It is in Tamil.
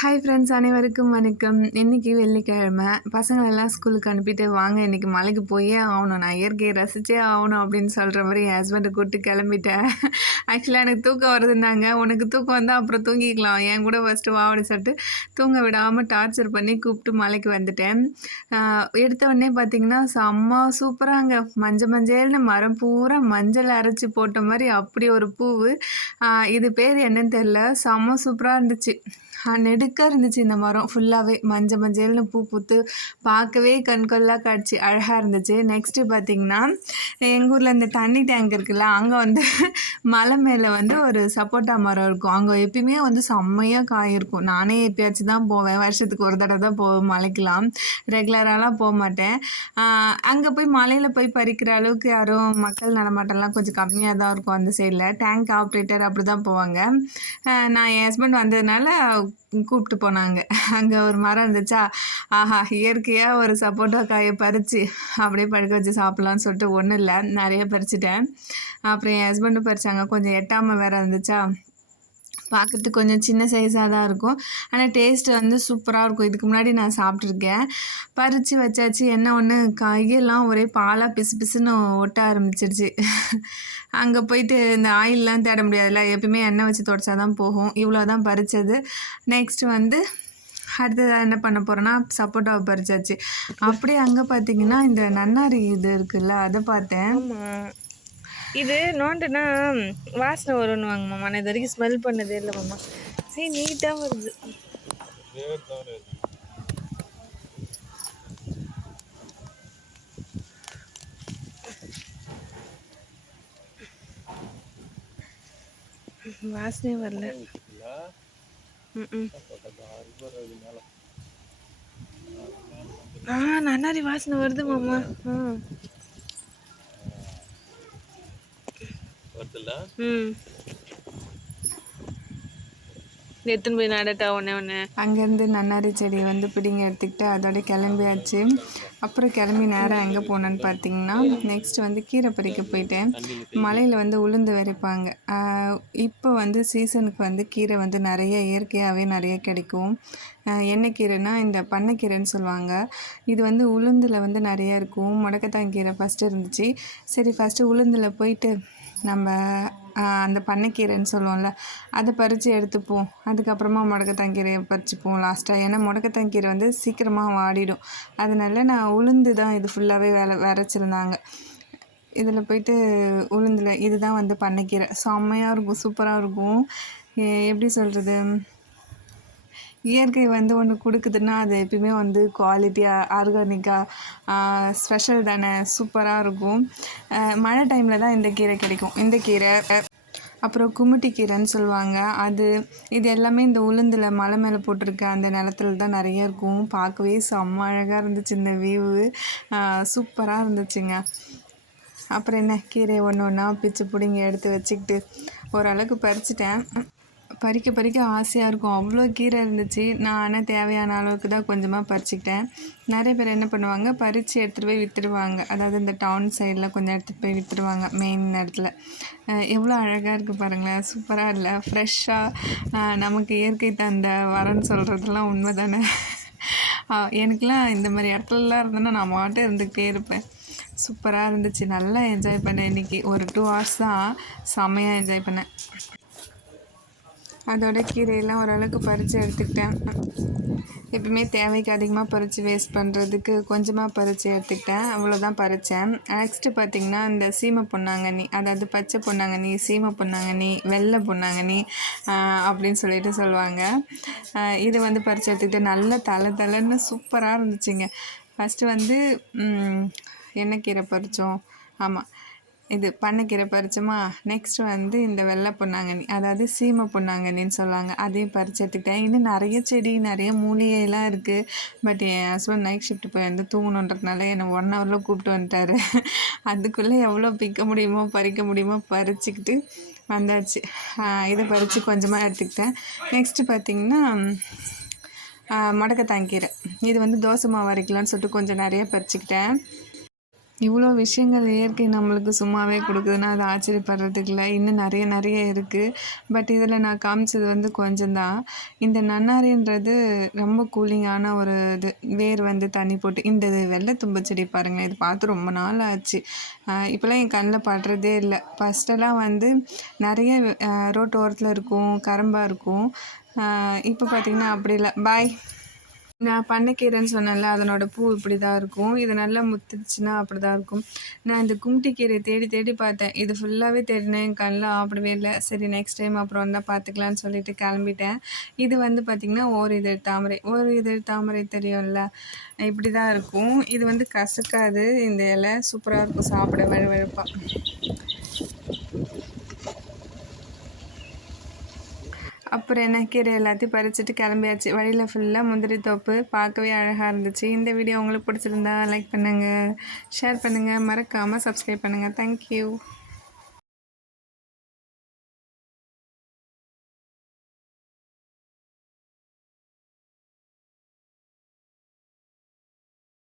ஹாய் ஃப்ரெண்ட்ஸ், அனைவருக்கும் வணக்கம். இன்றைக்கி வெள்ளிக்கிழமை. பசங்களெல்லாம் ஸ்கூலுக்கு அனுப்பிட்டு வாங்க இன்றைக்கி மலைக்கு போயே ஆகணும், நான் இயற்கையை ரசித்தே ஆகணும் அப்படின்னு சொல்கிற மாதிரி என் ஹஸ்பண்டை கூப்பிட்டு கிளம்பிட்டேன். ஆக்சுவலாக எனக்கு தூக்கம் வருதுன்னாங்க. உனக்கு தூக்கம் வந்தால் அப்புறம் தூங்கிக்கலாம், என் கூட ஃபஸ்ட்டு வா அப்படின்னு சொல்லிட்டு தூங்க விடாமல் டார்ச்சர் பண்ணி கூப்பிட்டு மலைக்கு வந்துட்டேன். எடுத்த உடனே பார்த்திங்கன்னா செம்ம சூப்பராங்க, மஞ்சள் மஞ்சள்னு மரம் பூரா மஞ்சள் அரைச்சி போட்ட மாதிரி அப்படி ஒரு பூவு. இது பேர் என்னன்னு தெரில, செம்ம சூப்பராக இருந்துச்சு. நெடுக்க இருந்துச்சு இந்த மரம் ஃபுல்லாகவே மஞ்சள் மஞ்சள்னு பூ பூத்து பார்க்கவே கண்கொள்ளா காட்சி அழகாக இருந்துச்சு. நெக்ஸ்ட்டு பார்த்திங்கன்னா எங்கள் ஊரில் இந்த தண்ணி டேங்க் இருக்குல்ல, அங்கே வந்து மலை மேலே வந்து ஒரு சப்போட்டா மரம் இருக்கும். அங்கே எப்பயுமே வந்து செம்மையாக காய் இருக்கும். நானே எப்பயாச்சும் தான் போவேன், வருஷத்துக்கு ஒரு தடவை தான் போவேன் மலைக்கெலாம், ரெகுலராலாம் போக மாட்டேன். அங்கே போய் மலையில் போய் பறிக்கிற அளவுக்கு யாரும் மக்கள் நடமாட்டம்லாம் கொஞ்சம் கம்மியாக தான் இருக்கும் அந்த சைடில். டேங்க் ஆப்ரேட்டர் அப்படி தான் போவாங்க. நான் என் ஹஸ்பண்ட் வந்ததுனால கூப்பிட்டு போனாங்க. அங்கே ஒரு மரம் இருந்துச்சா, ஆஹா இயற்கையாக ஒரு சப்போட்டா காயை பறித்து அப்படியே படுக்க வச்சு சாப்பிட்லான்னு சொல்லிட்டு ஒன்றும் இல்லை, நிறைய பறிச்சிட்டேன். அப்புறம் என் ஹஸ்பண்டும் பறித்தாங்க. கொஞ்சம் எட்டாமல் வேறு இருந்துச்சா, பார்க்குறதுக்கு கொஞ்சம் சின்ன சைஸாக தான் இருக்கும், ஆனால் டேஸ்ட்டு வந்து சூப்பராக இருக்கும். இதுக்கு முன்னாடி நான் சாப்பிட்ருக்கேன். பறித்து வச்சாச்சு. என்ன ஒன்று, கையெல்லாம் ஒரே பாலாக பிசு பிசுன்னு ஒட்ட ஆரம்பிச்சிடுச்சு. அங்கே போயிட்டு இந்த ஆயிலெலாம் தேட முடியாதுல்ல, எப்பயுமே எண்ணெய் வச்சு துடைச்சா தான் போகும். இவ்வளோ தான் பறித்தது. நெக்ஸ்ட்டு வந்து அடுத்ததாக என்ன பண்ண போகிறேன்னா சப்போட்டாவை பறிச்சாச்சு. அப்படியே அங்கே பார்த்தீங்கன்னா இந்த நன்னாரி இது இருக்குல்ல, அதை பார்த்தேன். இது நோண்டுனா வாசனை வரும்னுவாங்க மாமா. நான் இது வரைக்கும் ஸ்மெல் பண்ணதே இல்லை மாமா. சரி, நீட்டாக வருது. வாசனையே வரல. நன்னாரி வாசனை வருது மாமா. எத்தனை போய் நடட்டா ஒன்று அங்கேருந்து நன்னாரி செடியை வந்து பிடிங்க எடுத்துக்கிட்டு அதோட கிளம்பியாச்சு. அப்புறம் கிளம்பி நேரம் எங்கே போனேன்னு பார்த்தீங்கன்னா, நெக்ஸ்ட் வந்து கீரை பறிக்க போயிட்டேன். மலையில் வந்து உளுந்து விதைப்பாங்க. இப்போ வந்து சீசனுக்கு வந்து கீரை வந்து நிறைய இயற்கையாகவே நிறைய கிடைக்கும். என்ன கீரைனா இந்த பண்ணைக்கீரைன்னு சொல்லுவாங்க. இது வந்து உளுந்தில் வந்து நிறைய இருக்கும். முடக்கத்தான் கீரை ஃபஸ்ட்டு இருந்துச்சு. சரி ஃபஸ்ட்டு உளுந்தில் போயிட்டு நம்ம அந்த பண்ணைக்கீரைன்னு சொல்லுவோம்ல, அதை பறித்து எடுத்துப்போம். அதுக்கப்புறமா முடக்கத்தாங்கீரையை பறிச்சுப்போம் லாஸ்ட்டாக. ஏன்னா முடக்கத்தாங்கீரை வந்து சீக்கிரமாக வாடிடும். அதனால நான் உளுந்து தான் இது ஃபுல்லாகவே விரைச்சிருந்தாங்க. இதில் போயிட்டு உளுந்தில் இதுதான் வந்து பண்ணைக்கீரை. செம்மையாக இருக்கும், சூப்பராக இருக்கும். எப்படி சொல்கிறது, இயற்கை வந்து ஒன்று கொடுக்குதுன்னா அது எப்பயுமே வந்து குவாலிட்டியாக ஆர்கானிக்காக ஸ்பெஷல் தானே, சூப்பராக இருக்கும். மழை டைமில் தான் இந்த கீரை கிடைக்கும். இந்த கீரை, அப்புறம் குமுட்டி கீரைன்னு சொல்லுவாங்க, அது இது எல்லாமே இந்த உளுந்தில் மலை மேலே போட்டிருக்க அந்த நிலத்துல தான் நிறைய இருக்கும். பார்க்கவே செம்ம அழகாக இருந்துச்சு இந்த வியூவு, சூப்பராக இருந்துச்சுங்க. அப்புறம் என்ன, கீரையை ஒன்று ஒன்றா பிச்சு பிடிங்கி எடுத்து வச்சுக்கிட்டு ஓரளவுக்கு பறிச்சிட்டேன். பறிக்க ஆசையாக இருக்கும், அவ்வளோ கீரை இருந்துச்சு. நான் ஆனால் தேவையான அளவுக்கு தான் கொஞ்சமாக பறிச்சிக்கிட்டேன். நிறைய பேர் என்ன பண்ணுவாங்க, பறித்து எடுத்துகிட்டு போய் விற்றுடுவாங்க. அதாவது இந்த டவுன் சைடில் கொஞ்சம் எடுத்துகிட்டு போய் விற்றுடுவாங்க மெயின் இடத்துல. எவ்வளோ அழகாக இருக்குது பாருங்களேன், சூப்பராக இல்லை, ஃப்ரெஷ்ஷாக நமக்கு இயற்கை தந்த வரன்னு சொல்கிறதுலாம் உண்மை தானே. எனக்குலாம் இந்த மாதிரி இடத்துலலாம் இருந்தேன்னா நான் மாட்டே இருந்துக்கிட்டே இருப்பேன். சூப்பராக இருந்துச்சு, நல்லா என்ஜாய் பண்ணேன். இன்றைக்கி ஒரு 2 hours தான் செம்மையாக என்ஜாய் பண்ணேன். அதோட கீரையெல்லாம் ஓரளவுக்கு பறித்து எடுத்துக்கிட்டேன். எப்பவுமே தேவைக்கு அதிகமாக பறித்து வேஸ்ட் பண்ணுறதுக்கு கொஞ்சமாக பறித்து எடுத்துக்கிட்டேன். அவ்வளோதான் பறித்தேன். நெக்ஸ்ட்டு பார்த்திங்கன்னா இந்த சீமை பொன்னாங்கண்ணி, அதாவது பச்சை பொன்னாங்கண்ணி, சீமை பொன்னாங்கண்ணி, வெள்ளை பொன்னாங்கண்ணி அப்படின்னு சொல்லிட்டு சொல்லுவாங்க. இது வந்து பறித்து எடுத்துக்கிட்டு நல்லா தலைன்னு சூப்பராக இருந்துச்சுங்க. ஃபஸ்ட்டு வந்து என்ன கீரை பறித்தோம், ஆமாம் இது பண்ணைக்கீரை பறிச்சோமா. நெக்ஸ்ட்டு வந்து இந்த வெள்ளை பொன்னாங்கண்ணி, அதாவது சீமை பொன்னாங்கண்ணின்னு சொல்லுவாங்க, அதையும் பறித்து எடுத்துக்கிட்டேன். இன்னும் நிறைய செடி நிறைய மூலிகைலாம் இருக்குது. But N husband night shift போய் வந்து தூங்கணுன்றதுனால என்னை 1 hourல கூப்பிட்டு வந்துட்டார். அதுக்குள்ளே எவ்வளோ பிக்க முடியுமோ பறிக்க முடியுமோ பறிச்சுக்கிட்டு வந்தாச்சு. இதை பறித்து கொஞ்சமாக எடுத்துக்கிட்டேன். நெக்ஸ்ட்டு பார்த்திங்கன்னா முடக்கத்தாங்கீரை, இது வந்து தோசை மாவு அரைக்கலான்னு சொல்லிட்டு கொஞ்சம் நிறைய பறிச்சுக்கிட்டேன். இவ்வளோ விஷயங்கள் இயற்கை நம்மளுக்கு சும்மாவே கொடுக்குதுன்னா அது ஆச்சரியப்படுறதுக்கு இல்லை. இன்னும் நிறைய இருக்குது. பட் இதில் நான் காமிச்சது வந்து கொஞ்சம் தான். இந்த நன்னாரின்றது ரொம்ப கூலிங்கான ஒரு இது. வேர் வந்து தண்ணி போட்டு இந்த வெள்ளை தும்பை செடி பாருங்கள், இது பார்த்து ரொம்ப நாள் ஆச்சு. இப்போலாம் என் கண்ணில் படுறதே இல்லை. ஃபஸ்ட்டெல்லாம் வந்து நிறைய ரோட்டு ஓரத்தில் இருக்கும், கரும்பாக இருக்கும். இப்போ பார்த்திங்கன்னா அப்படி இல்லை. பாய். நான் பண்ணைக்கீரைன்னு சொன்னேன்ல, அதனோட பூ இப்படி தான் இருக்கும். இது நல்லா முத்துச்சுன்னா அப்படி தான் இருக்கும். நான் இந்த கும்ட்டி கீரையை தேடி தேடி பார்த்தேன். இது ஃபுல்லாகவே தேடினேன், என் கண்ணில் ஆப்படவே இல்லை. சரி நெக்ஸ்ட் டைம் அப்புறம் வந்தால் பார்த்துக்கலான்னு சொல்லிட்டு கிளம்பிட்டேன். இது வந்து பார்த்திங்கன்னா ஓர் இதழ் தாமரை. ஓர் இதழ் தாமரை தெரியும்ல, இப்படி தான் இருக்கும். இது வந்து கசக்காது. இந்த இலை சூப்பராக இருக்கும் சாப்பிட, வழுவழுப்பாக. அப்புறம் என்ன, கீரை எல்லாத்தையும் பறிச்சுட்டு கிளம்பியாச்சு. வழியில் ஃபுல்லாக முந்திரி தோப்பு, பார்க்கவே அழகாக இருந்துச்சு. இந்த வீடியோ உங்களுக்கு பிடிச்சிருந்தா லைக் பண்ணுங்கள், ஷேர் பண்ணுங்கள், மறக்காமல் சப்ஸ்கிரைப் பண்ணுங்கள். தேங்க்யூ.